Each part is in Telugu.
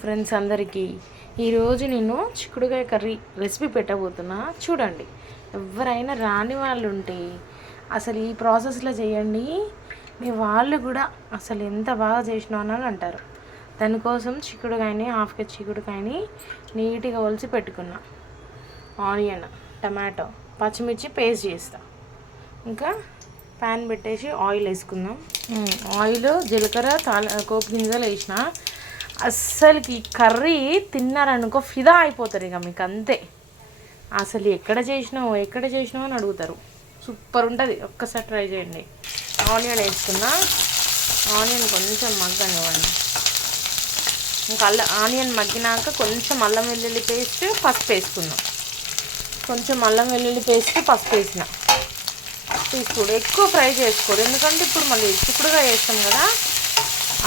ఫ్రెండ్స్ అందరికీ ఈరోజు నేను చిక్కుడుకాయ కర్రీ రెసిపీ పెట్టబోతున్నా. చూడండి, ఎవరైనా రాని వాళ్ళు ఉంటే అసలు ఈ ప్రాసెస్లో చేయండి, మీ వాళ్ళు కూడా అసలు ఎంత బాగా చేసినావు అని అంటారు. దానికోసం చిక్కుడుకాయని హాఫ్ కేజీ చిక్కుడుకాయని నీట్గా ఒలిచి పెట్టుకున్నా. ఆనియన్, టమాటో, పచ్చిమిర్చి పేస్ట్ చేస్తా. ఇంకా ప్యాన్ పెట్టేసి ఆయిల్ వేసుకుందాం. ఆయిల్, జీలకర్ర, పోపు గింజలు వేసిన. అస్సలకి కర్రీ తిన్నారనుకో ఫిదా అయిపోతారు ఇక మీకు అంతే. అసలు ఎక్కడ చేసినావు అని అడుగుతారు. సూపర్ ఉంటుంది, ఒక్కసారి ట్రై చేయండి. ఆనియన్ వేసుకున్నా. ఆనియన్ కొంచెం మగ్గనివ్వండి. ఇంకా ఆనియన్ మగ్గినాక కొంచెం అల్లం వెల్లుల్లి పేస్ట్, పసుపు వేసుకుందాం. కొంచెం అల్లం వెల్లుల్లి పేస్ట్, పసుపు వేసిన. తీసుకోడు, ఎక్కువ ఫ్రై చేసుకోడు, ఎందుకంటే ఇప్పుడు మళ్ళీ చిక్కుడుగా వేస్తాం కదా,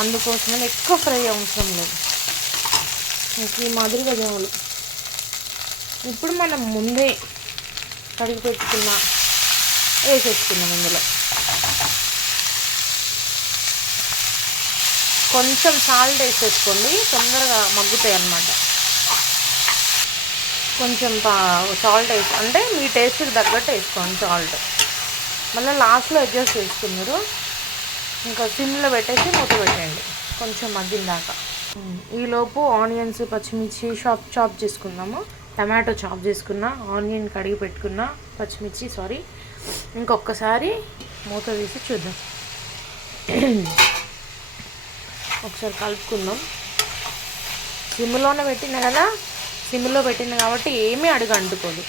అందుకోసమని ఎక్కువ ఫ్రై అవసరం లేదు. ఈ మాదిరిగా చేయాలి. ఇప్పుడు మనం ముందే కడిగి పెట్టుకున్న వేసేసుకున్నాం. ఇందులో కొంచెం సాల్ట్ వేసేసుకోండి, తొందరగా మగ్గుతాయి అన్నమాట. కొంచెం సాల్ట్ వేసి అంటే మీ టేస్ట్కి తగ్గట్టు వేసుకోండి సాల్ట్. మళ్ళీ లాస్ట్లో అడ్జస్ట్ చేసుకున్నారు. ఇంకా సిమ్లో పెట్టేసి మూత పెట్టండి కొంచెం మగ్గిందాక. ఈలోపు ఆనియన్స్, పచ్చిమిర్చి చాప్ చేసుకుందాము. టమాటో చాప్ చేసుకున్నా, ఆనియన్ కడిగి పెట్టుకున్నా, పచ్చిమిర్చి ఇంకొకసారి మూత తీసి చూద్దాం. ఒకసారి కలుపుకుందాం. సిమ్లోనే పెట్టిన కదా, సిమ్లో పెట్టిన కాబట్టి ఏమీ అడుగు అంటుకోదు.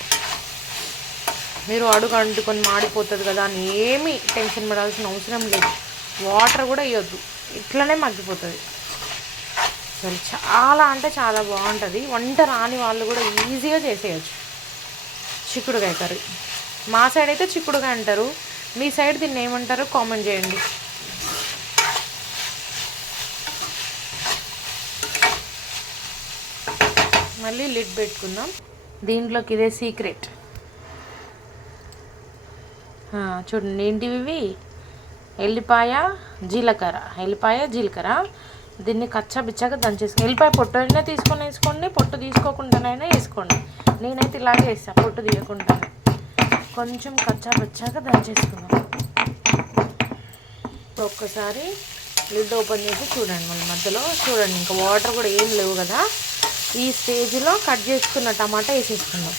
మీరు అడుగు అంటుకొని మాడిపోతుంది కదా అని ఏమీ టెన్షన్ పడాల్సిన అవసరం లేదు. వాటర్ కూడా వేయొద్దు, ఇట్లనే మగ్గిపోతుంది. అసలు చాలా అంటే చాలా బాగుంటుంది. వంట రాని వాళ్ళు కూడా ఈజీగా చేసేయచ్చు చిక్కుడుకాయ కర్రీ. మా సైడ్ అయితే చిక్కుడుకాయ అంటారు, మీ సైడ్ దీన్ని ఏమంటారో కామెంట్ చేయండి. మళ్ళీ లిడ్ పెట్టుకుందాం. దీంట్లోకి ఇదే సీక్రెట్. చూడండి ఏంటివి, ఎల్లిపాయ జీలకర్ర. దీన్ని కచ్చాబిచ్చాగా దంచేసుకుని, ఎల్లిపాయ పొట్టు అయినా తీసుకొని వేసుకోండి, పొట్టు తీసుకోకుండానైనా వేసుకోండి. నేనైతే ఇలాగే వేస్తాను, పొట్టు తీయకుండా. కొంచెం కచ్చాబిచ్చాగా దంచేసుకున్నాం. ఒక్కసారి లిడ్ ఓపెన్ చేసి చూడండి. మళ్ళీ మధ్యలో చూడండి, ఇంకా వాటర్ కూడా ఏం లేవు కదా. ఈ స్టేజ్లో కట్ చేసుకున్న టమాటా వేసేసుకుందాం.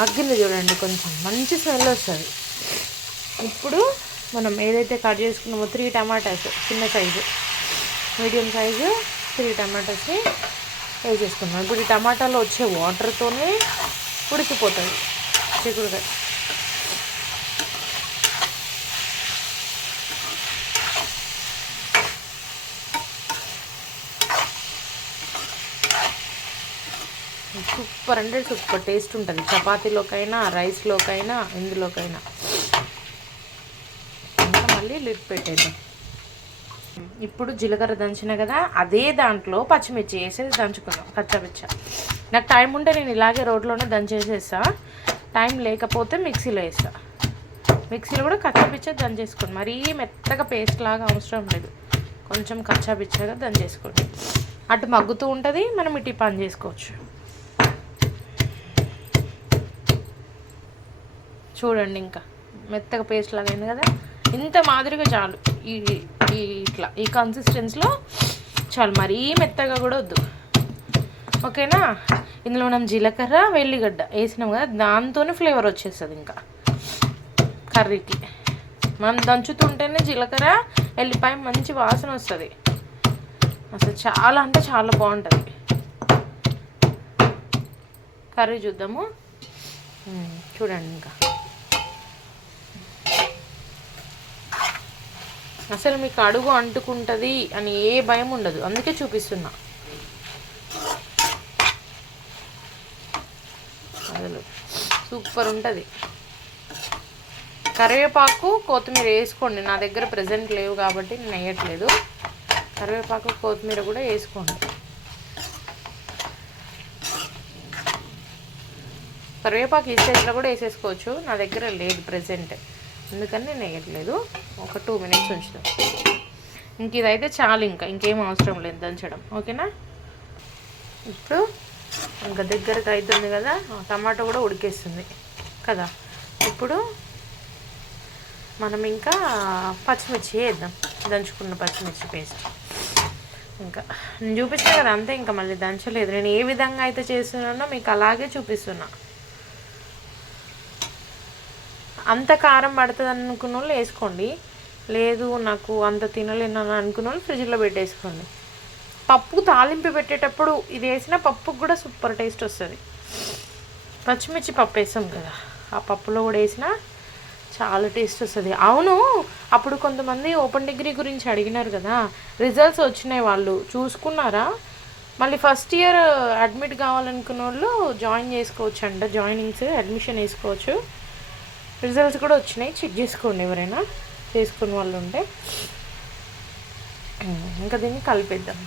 మగ్గింది చూడండి, కొంచెం మంచి స్మెల్ వస్తుంది. ఇప్పుడు మనం ఏదైతే కట్ చేసుకున్నామో 3 టమాటాస్, చిన్న సైజు, మీడియం సైజు 3 టమాటాస్ని వేసేసుకున్నాం. ఇప్పుడు ఈ టమాటాలో వచ్చే వాటర్తోనే ఉడికిపోతుంది చిక్కుడుకాయ. సూపర్ అంటే సూపర్ టేస్ట్ ఉంటుంది. చపాతీలోకైనా, రైస్లోకైనా, ఇందులోకైనా. మళ్ళీ లిడ్ పెట్టేద్దాం. ఇప్పుడు జీలకర్ర దంచిన కదా, అదే దాంట్లో పచ్చిమిర్చి వేసేసి దంచుకుందాం కచ్చాపిచ్చ. నాకు టైం ఉంటే నేను ఇలాగే రోడ్లోనే దంచేసేస్తా, టైం లేకపోతే మిక్సీలో వేస్తా. మిక్సీలో కూడా కచ్చాపిచ్చ దంచేసుకోండి, మరీ మెత్తగా పేస్ట్ లాగా అవసరం లేదు. కొంచెం కచ్చాపిచ్చగా దంచేసుకోండి. అటు మగ్గుతూ ఉంటుంది, మనం ఇటు పని చేసుకోవచ్చు. చూడండి, ఇంకా మెత్తగా పేస్ట్ లాగా అయింది కదా, ఇంత మాదిరిగా చాలు. ఇట్లా ఈ కన్సిస్టెన్సీలో చాలు, మరీ మెత్తగా కూడా వద్దు. ఓకేనా. ఇందులో మనం జీలకర్ర, వెల్లిగడ్డ వేసినాం కదా, దాంతోనే ఫ్లేవర్ వచ్చేస్తుంది ఇంకా కర్రీకి. మనం దంచుతుంటేనే జీలకర్ర, ఎల్లిపాయ మంచి వాసన వస్తుంది. అసలు చాలా అంటే చాలా బాగుంటుంది కర్రీ. చూద్దాము. చూడండి, ఇంకా అసలు మీకు అడుగు అంటుకుంటుంది అని ఏ భయం ఉండదు, అందుకే చూపిస్తున్నా. అసలు సూపర్ ఉంటుంది. కరివేపాకు, కొత్తిమీర వేసుకోండి. నా దగ్గర ప్రెజెంట్ లేవు కాబట్టి నేను వేయట్లేదు. కరివేపాకు, కొత్తిమీర కూడా వేసుకోండి. కరివేపాకు ఈ స్టేజ్లో కూడా వేసేసుకోవచ్చు, నా దగ్గర లేదు ప్రెజెంట్, అందుకని నేను వేయట్లేదు. ఒక 2 మినిట్స్ ఉంచుతాం. ఇంక ఇదైతే చాలు, ఇంకేం అవసరం లేదు దంచడం. ఓకేనా. ఇప్పుడు ఇంకా దగ్గరకు అవుతుంది కదా, టమాటో కూడా ఉడికేస్తుంది కదా. ఇప్పుడు మనం ఇంకా పచ్చిమిర్చి వేద్దాం, దంచుకున్న పచ్చిమిర్చి పేస్ట్. ఇంకా నేను చూపిస్తాను కదా అంతే, ఇంకా మళ్ళీ దంచలేదు. నేను ఏ విధంగా అయితే చేస్తున్నానో మీకు అలాగే చూపిస్తున్నా. అంత కారం పడుతుంది అనుకున్న వాళ్ళు వేసుకోండి, లేదు నాకు అంత తినలేను అనుకున్న వాళ్ళు ఫ్రిడ్జ్లో పెట్టేసుకోండి. పప్పు తాలింపు పెట్టేటప్పుడు ఇది వేసిన పప్పుకు కూడా సూపర్ టేస్ట్ వస్తుంది. పచ్చిమిర్చి పప్పు వేసాం కదా, ఆ పప్పులో కూడా వేసిన చాలా టేస్ట్ వస్తుంది. అవును, అప్పుడు కొంతమంది ఓపెన్ డిగ్రీ గురించి అడిగినారు కదా, రిజల్ట్స్ వచ్చినాయి, వాళ్ళు చూసుకున్నారా? మళ్ళీ ఫస్ట్ ఇయర్ అడ్మిట్ కావాలనుకున్న వాళ్ళు జాయిన్ చేసుకోవచ్చు అంట, జాయినింగ్స్ అడ్మిషన్ వేసుకోవచ్చు. రిజల్ట్స్ కూడా వచ్చినాయి, చెక్ చేసుకోండి ఎవరైనా చేసుకున్న వాళ్ళు ఉంటే. ఇంకా దీన్ని కలిపేద్దాం.